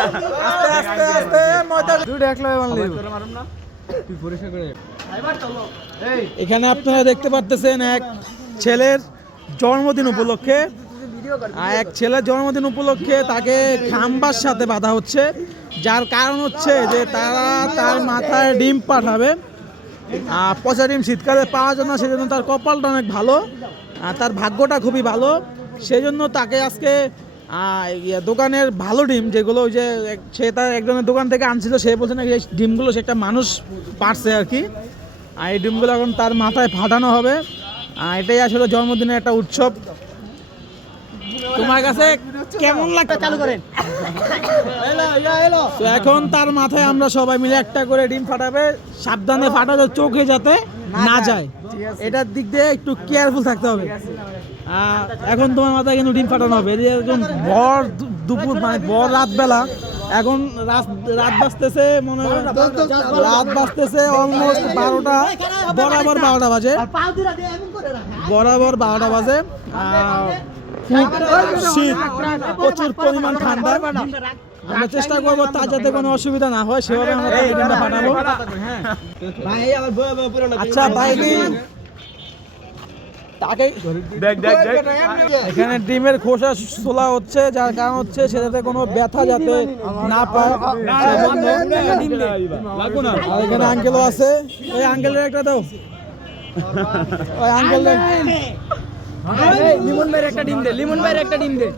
আস্তে আস্তে আস্তে ময়দা দুটো একলা মারলি মারুম না তুই পরিষ্কার করে এবার চলো। এখানে আপনারা দেখতে পাচ্ছেন এক ছেলের জন্মদিন উপলক্ষে এক ছেলের জন্মদিন উপলক্ষে তাকে খাম্বার সাথে বাঁধা হচ্ছে, যার কারণ হচ্ছে যে তারা তার মাথায় ডিম পাঠাবে, পচা ডিম শীতকালে পাওয়া যায় না, সেজন্য তার কপালটা অনেক ভালো, তার ভাগ্যটা খুবই ভালো, সেই জন্য তাকে আজকে দোকানের ভালো ডিম যেগুলো ওই যে সে তার একজনের দোকান থেকে আনছিল, সে বলছে নাকি এই ডিমগুলো সে একটা মানুষ পারছে আর কি, আর এই ডিমগুলো এখন তার মাথায় ফাটানো হবে। এটাই আসলে জন্মদিনের একটা উৎসব। তোমার কাছে কেমন লাগছে? চালু করেন। তো এখন তার মাথায় আমরা সবাই মিলে একটা করে ডিম ফাটাবে, সাবধানে ফাটাবে, চোখে যাতে না যায়, এটার দিক দিয়ে একটু কেয়ারফুল থাকতে হবে। এখন তোমার মাথায় কিন্তু ডিম ফাটানো হবে, একদম ভর দুপুর মানে ভর রাত বেলা, এখন রাত বাজতেছে মনে হয় রাত বাজতেছে অলমোস্ট 12টা, বরাবর 12টা বাজে, বরাবর 12টা বাজে। শীত, প্রচুর পরিমাণ ঠান্ডা, আমরা চেষ্টা করবো তার যাতে কোনো অসুবিধা না হয় সেভাবে আমরা ডিমটা ফাটাবো। আচ্ছা ভাই, এখানে ডিমের খোসা ছোলা হচ্ছে, যার কারণ হচ্ছে সেটাতে কোনো ব্যথা যাতে না পায়। এখানে আঙ্কেলও আছে, ওই আঙ্কেলের একটা দাও, ওই আঙ্কেল লিমন ভাইয়ের একটা ডিম দে, লিমন ভাইয়ের একটা ডিম দে।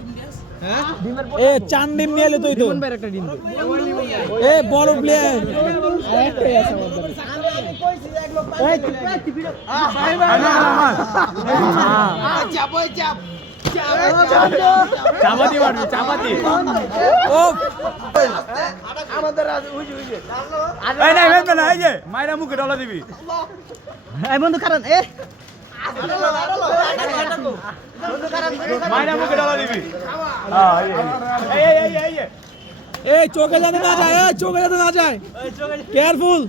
এ চান ডিম নিয়ে এলে তুই তো, লিমন ভাইয়ের একটা ডিম দে। এ বড় প্লেয়ার একটাই আছে আমাদের। এই চাপাতি মারবি, চাপাতি। ও আমাদের এই না এই না, এই যে মাইরা মুখে ডলা দিবি। এই বন্ধু কারণ এ মাইরা মুখে ডলা দিবি। এই চোখে যাতে না যায়, এই চোখে যাতে না যায়, কেয়ারফুল।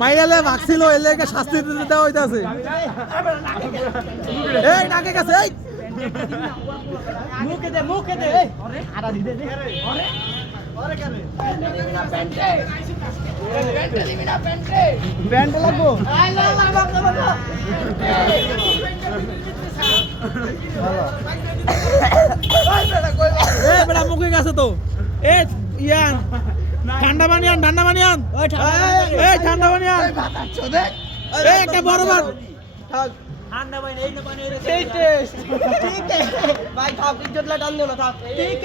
মাইয়ালে ভাগছিল, এলেকে শাস্তি দিতে দেওয়া হইতাছে। এই নাকে গেছে, এই মুখে দে, মুখে দে, আড়া দিতে দে। ওরে কেন প্যান্টে দিবি না, প্যান্টে লাগবো। আই লা লা বাবা এ বেটা মুখে গেছে তো। এ ইয়ান ঠান্ডা পানি আন, ঠান্ডা পানি আন, এই ঠান্ডা পানি আন, এই একটা বড় বড় ঠান্ডা পানি, এই না পানি রে, ঠিক টেস্ট, ঠিক ভাই থাক, ইজ্জত লা টান দিও না, থাক, ঠিক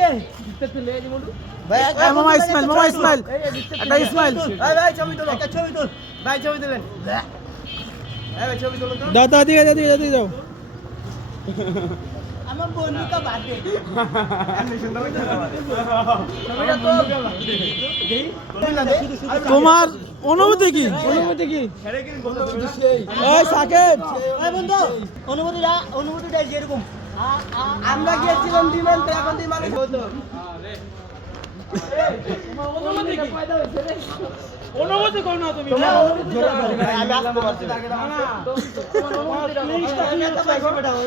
তুই লে দি মুন্ডু ভাই। মামা ইসমাইল, মামা ইসমাইল, একটা ইসমাইল, এই ভাই ছবি তোলো, একটা ছবি তোল ভাই, ছবি দিবেন, এই ভাই ছবি তোলো তো, দাও দাও, দিকে দিকে যাও। আমার বন্ধুকে বাদ দে, তোমার অনুভূতি কি? অনুভূতি কি? এই সাকিব, এই বন্ধু অনুভূতিটা যেরকম আমরা গিয়েছিলাম ডিমান্ড, এখন ডিমান্ড হতো। অনুভূতি কোন না তুমি, তোমার অনুভূতি আমি আসতে পারছি না,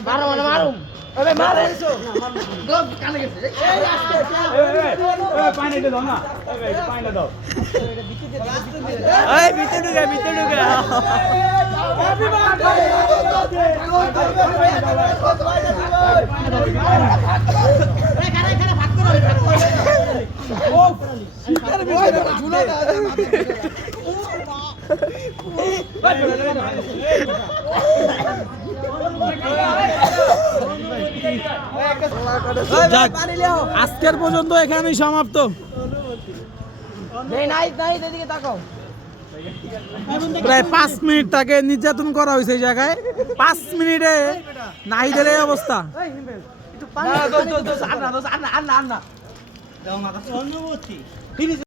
মারো মারো মারো, আরে মারে এসো, গ্লোভ কানে গেছে, এই আস্তে, এই পানি দে দাও না, এই পানি দাও, এই ভিতরে ঢুকে, ভিতরে ঢুকে, হ্যাপি বার্থডে। এই খারা খারা ভাগ করো, ও শীতের ভিতরে ঝুলা দাও, আজকের পর্যন্ত এখানেই সমাপ্ত। প্রায় 5 মিনিট তাকে নির্যাতন করা হয়েছে এই জায়গায়, 5 মিনিটে নাহিদের এই অবস্থা।